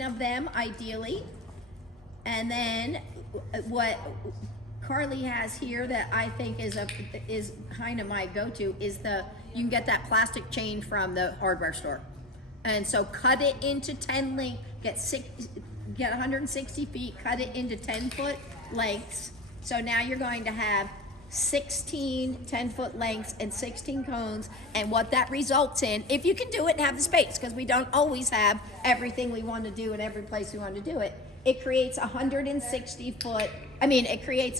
16 of them ideally. And then what Carly has here that I think is kind of my go-to is you can get that plastic chain from the hardware store. And so cut it into 10 length, get 160 feet, cut it into 10-foot lengths. So now you're going to have 16 10-foot lengths and 16 cones, and what that results in, if you can do it and have the space, because we don't always have everything we want to do in every place we want to do it, it creates a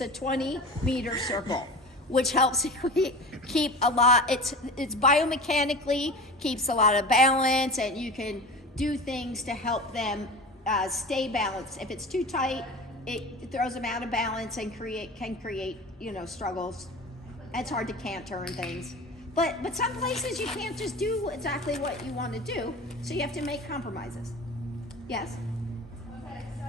20-meter circle, which helps keep a lot, it's biomechanically keeps a lot of balance, and you can do things to help them stay balanced. If it's too tight, it throws them out of balance and can create struggles. It's hard to canter and things. But some places you can't just do exactly what you want to do, so you have to make compromises. Yes? Okay, so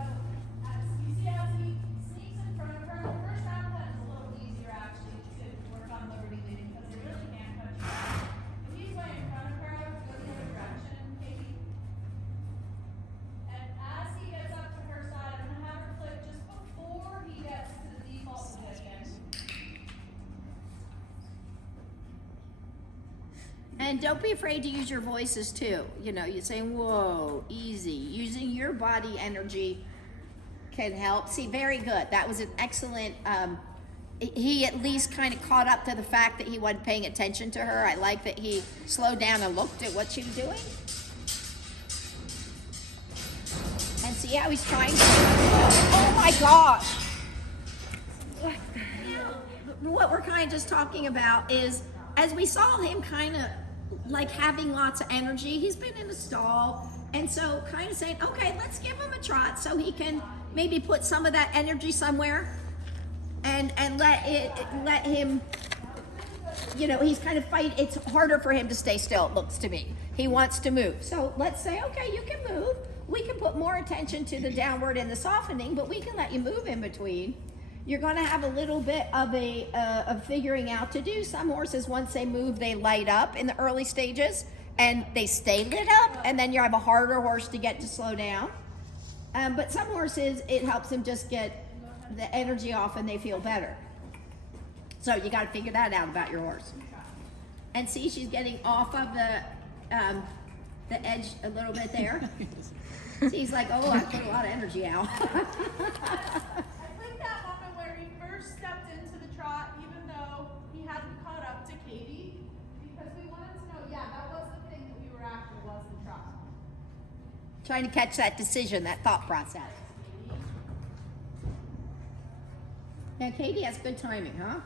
you see how he sneaks in front of her. The first round plan is a little easier actually to work on Liberty leading because they really can't touch her. If he's way in front of her, go the other direction, Katie. And as he gets up to her side, I'm gonna have her flip just before he gets to the default position. And don't be afraid to use your voices too. You're saying, whoa, easy. Using your body energy can help. See, very good. That was an excellent, he at least kind of caught up to the fact that he wasn't paying attention to her. I like that he slowed down and looked at what she was doing. And see how he's trying to, oh my gosh. What we're kind of just talking about is, as we saw him kind of like having lots of energy, he's been in a stall, and so kind of saying, okay, let's give him a trot so he can maybe put some of that energy somewhere and let him, he's kind of fight. It's harder for him to stay still, it looks to me. He wants to move. So let's say, okay, you can move. We can put more attention to the downward and the softening, but we can let you move in between. You're going to have a little bit of figuring out to do. Some horses, once they move, they light up in the early stages and they stay lit up, and then you have a harder horse to get to slow down. But some horses, it helps them just get the energy off and they feel better. So you got to figure that out about your horse. And see, she's getting off of the edge a little bit there. See, he's like, oh, I put a lot of energy out. Stepped into the trot even though he hadn't caught up to Katie, because we wanted to know, yeah, that was the thing that we were after, was the trot. Trying to catch that decision, that thought process. Yeah, Katie has good timing, huh?